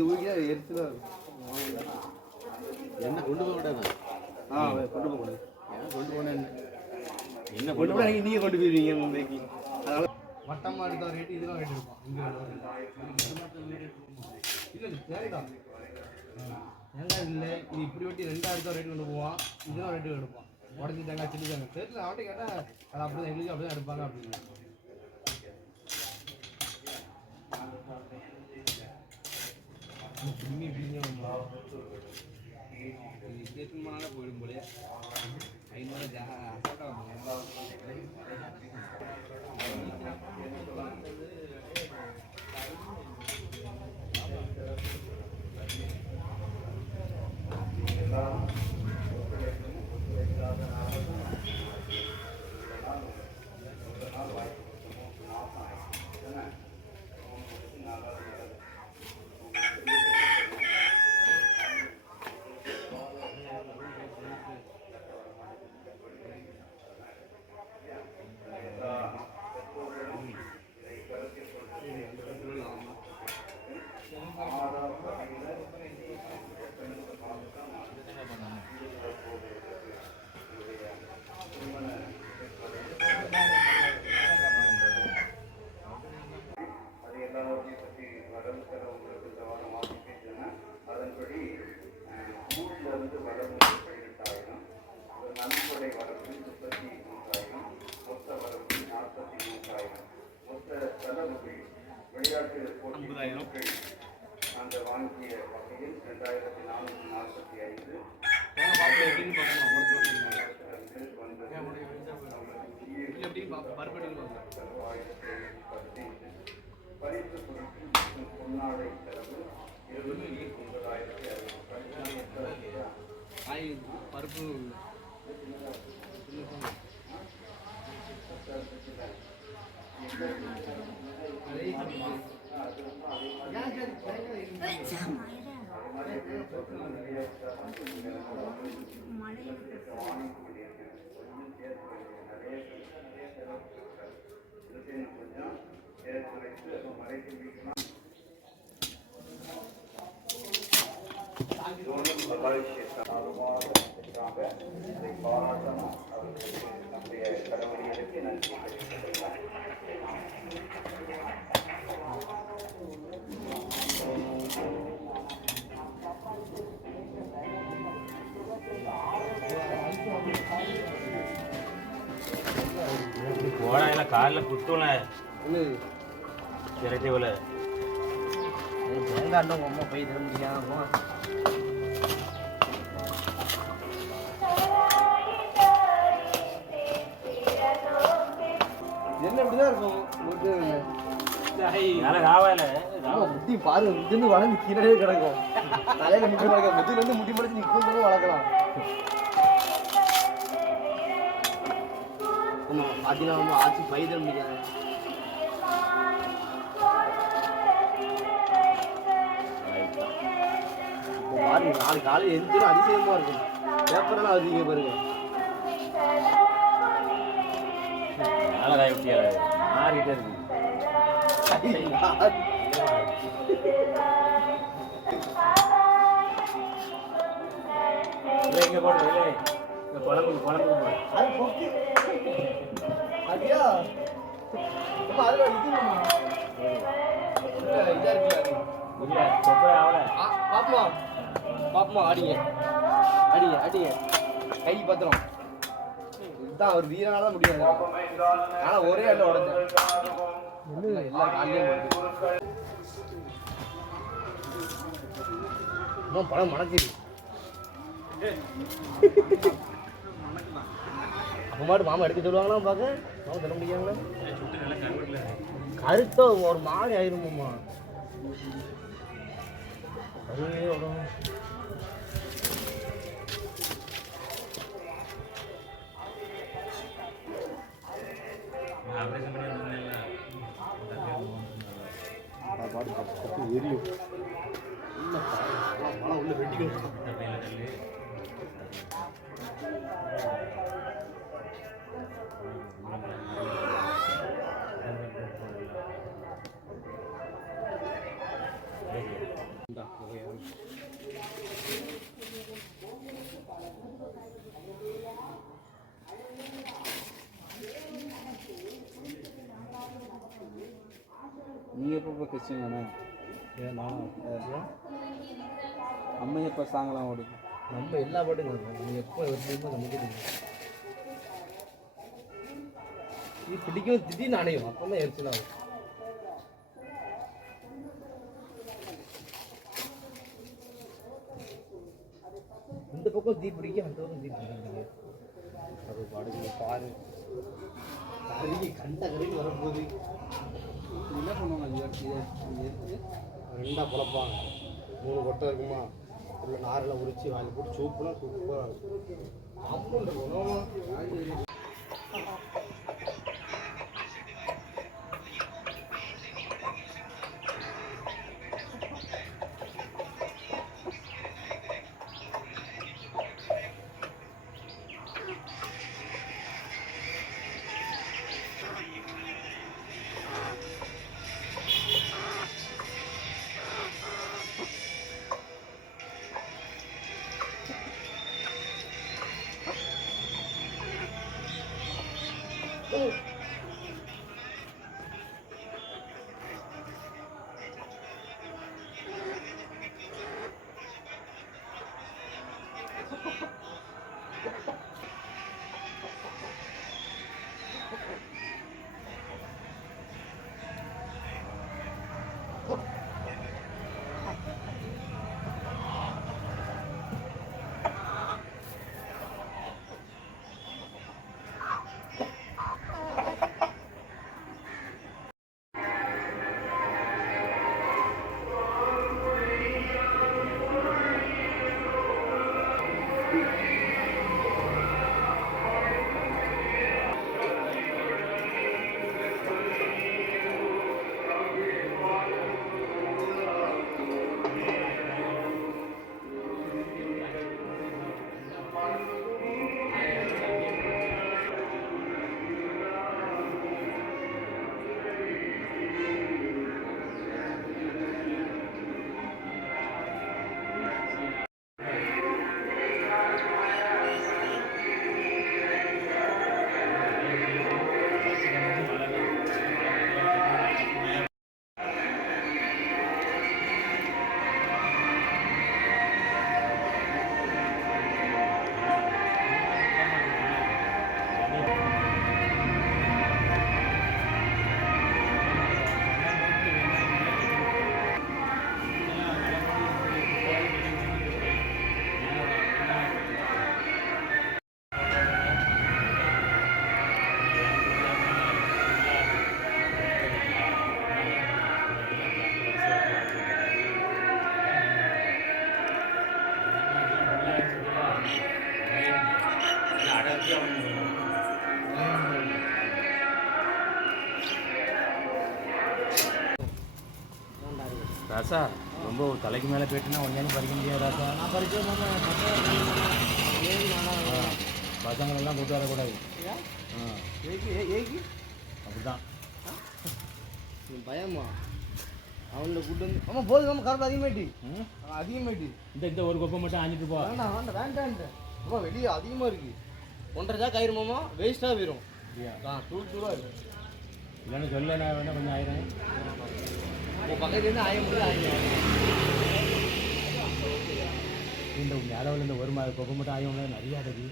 இது ஊக்கியா எரிச்சலா என்ன கொண்டு போக கூடாது. கொண்டு போக கூடாது. ஏன் கொண்டு போனேன் என்ன கொண்டு போனா நீங்க கொண்டு போயிருவீங்க மும்பைக்கு. அதனால வட்டமா எடுத்த ரேட்டு இதெல்லாம் ரேட் இருக்கும். இங்க இல்ல சரிடா. தேங்காய் இல்லை இது இப்படி வெட்டி 2000 ரேட்டு கொண்டு போவான். இதெல்லாம் ரேட்டு எடுப்பான். உடஞ்சி தேங்காய் சில்லிச்சாங்க தெரியல அவன்கிட்ட கேட்டால் அது அப்படிதான் எங்களுக்கு அப்படிதான் எடுப்பாங்க அப்படின்னு. போயிடும் போல 500 அந்த வாங்கிய வகையில் 2445 பரிசு பொருட்கள் பொன்னாடை செலவு 29,650 பருப்பு போனா காலில் குத்துல திரட்டிவில் தேங்காய் அண்ணன் அம்மா போய் தர முடியாம என்ன இப்படிதான் இருக்கும் முட்டி பாருங்க முட்டு வளர்ந்து கீழே கிடக்கும் தலையில முட்டி வளர்க்க முட்டில இருந்து முட்டி படைச்சு நிற்கும் வளர்க்கலாம். பாத்தீங்கன்னா ஆச்சு பயிர முடியாது. பாருங்க நாலு காலையில் எரிஞ்சு அதிசயமா இருக்கும். பேப்பரெல்லாம் அதிக பாருங்க மாறிட்டே இருக்கு. இங்க போட்டு குழம்புக்கு அதியா இதா இருக்கு இல்ல தொப்பை ஆவல பாப்பமா பாப்பமா அடிங்க அடிங்க அடிங்க கை பத்திரம் இதுதான் ஒரு வீரனால தான் முடியாது. ஆனா ஒரே அள்ள உடஞ்சேன் எல்லாம் காலையும் பழம் மணக்குது. அப்போ மாட்டு மாமா எடுக்க சொல்லுவாங்களா பார்க்க மாமா சொல்ல முடியாங்களா கருத்தோ ஒரு மாதிரி ஆயிருமாம்மா அதுவே வரும். எரியும் உள்ள வெட்டிக்கணும். நீங்கள் எப்போ கிறிஸ்டின் தானே? ஏன் நானும் நம்ம எப்போ சாங்கெலாம் ஓடுது? நம்ம எல்லா பாட்டும் கேட்போம். நீங்கள் எப்போ எப்படியுமே நமக்கு தெரியும். இது பிடிக்கும் திடீர்னு அணையும், அப்போ தான் எரிச்சலாகும். இந்த பக்கம் தீ பிடிக்கும், அந்த பக்கம் தீ பிடிக்கும். அது பாடுகளை பாரு கருகி கண்ட கருகி வரப்போகுது. என்ன பண்ணுவாங்க? ரெண்டாக குழப்பாங்க. 3 கொட்டை இருக்குமா, உள்ள நாரெல்லாம் உரிச்சு வாங்கி போட்டு சூப்புலாம் சூப்பராக இருக்கும். ராசா ரொம்ப தலைக்கு மேலே போயிட்டுனா ஒன்றையும் பறிக்க முடியாது ராசா. நான் பறிக்க பசங்களெல்லாம் கூட்டு வரக்கூடாது. ஏகி அப்படிதான் பயமா அவனை கூட்டு வந்து ஆமாம் போதும். நம்ம கருப்பு அதிகமாயிட்டு அதிகமாயிட்டு இந்த ஒரு கொப்பை மட்டும் ஆஞ்சிட்டு போ. வேண்டாம் வேண்டாம் வேண்டான்ட்டு அம்மா வெளியே அதிகமாக இருக்குது. 1.5 சாக்கு ஆயிருமாம்மா, வேஸ்ட்டாக போயிடும். தூள் தூளாக இருக்கும். இல்லைன்னு சொல்ல நான் வேணா கொஞ்சம் ஆயிரம் உங்கள் பக்கத்துலேருந்து ஆய முடியாது ஆயிரம். இந்த அளவில் இந்த ஒரு மாதிரி கொப்பை மட்டும் ஆயும் நிறையா இருக்குது.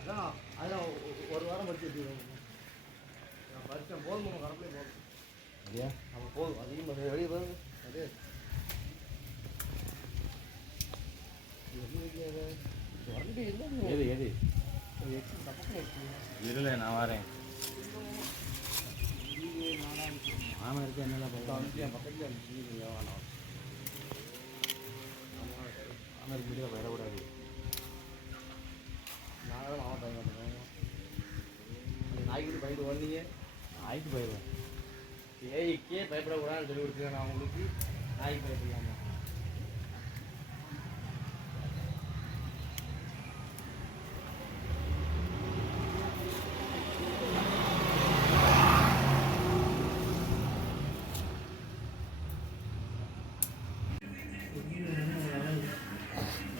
அதான் அதான் ஒரு வாரம் படிச்சு வச்சுருக்கோம். நான் படித்தேன் போதும். நம்ம கரப்பிலே போதும். அப்படியா? நம்ம போதும் அதிகமாக வெளியே போதும். அதே எது எது இல்லை நான் வரேன். மாமா இருக்கு என்னெல்லாம் பக்கத்தில் மாமா இருக்கு வீட்டில் வரக்கூடாது. நாங்களும் மாமா பயன் பண்ணுவோம். நாய்க்கு பயந்து வந்தீங்க. நாய்க்கு போயிடுவேன். ஏய்க்கே பயப்படக்கூடாதுன்னு சொல்லி கொடுத்துருக்கேன் நான் உங்களுக்கு. நாய்க்கு பயப்படலாமா?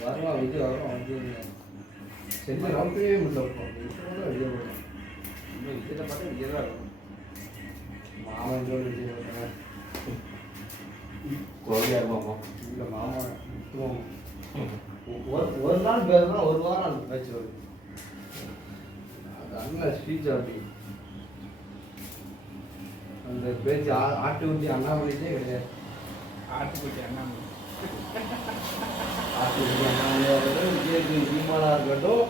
வரலாம் இது வரும் வந்து செஞ்சு ரொம்பவே முடியல. வெளியே போகணும். இதில் பார்த்தா வெளியே தான் இருக்கும். மாமன் வெளியே போகிறேன். கோவியாக இருமாப்போ. இல்லை மாமா விட்டுருவோம். ஒரு நாள் பேசுனா ஒரு வாரம் அந்த பேச்சு வருது. அது அண்ணன் ஸ்பீச் அப்படி அந்த பேச்சு ஆட்டு ஊட்டி அண்ணாமலையே கிடையாது. ஆட்டுக்குட்டி அண்ணாமலை. ஆட்டு ஊட்டி அண்ணாமலையாக இருக்கட்டும், விஜயகுரு சீமானா இருக்கட்டும்,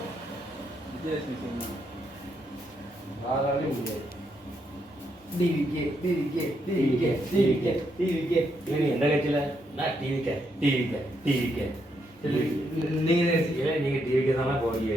விஜயலட்சுமி சினிமா. யாராலையும் முடியாது. டிவிக்கே டிவிக்கே டிவிக்கே டிவிக்கே டிவிக்கே இல்லை நீ எந்த கட்சியில்? நான் டிவிக்கே டிவிக்கே டிவிக்கே. நீங்க இல்லை நீங்கள் டிவிக்கே தானே போவீங்க.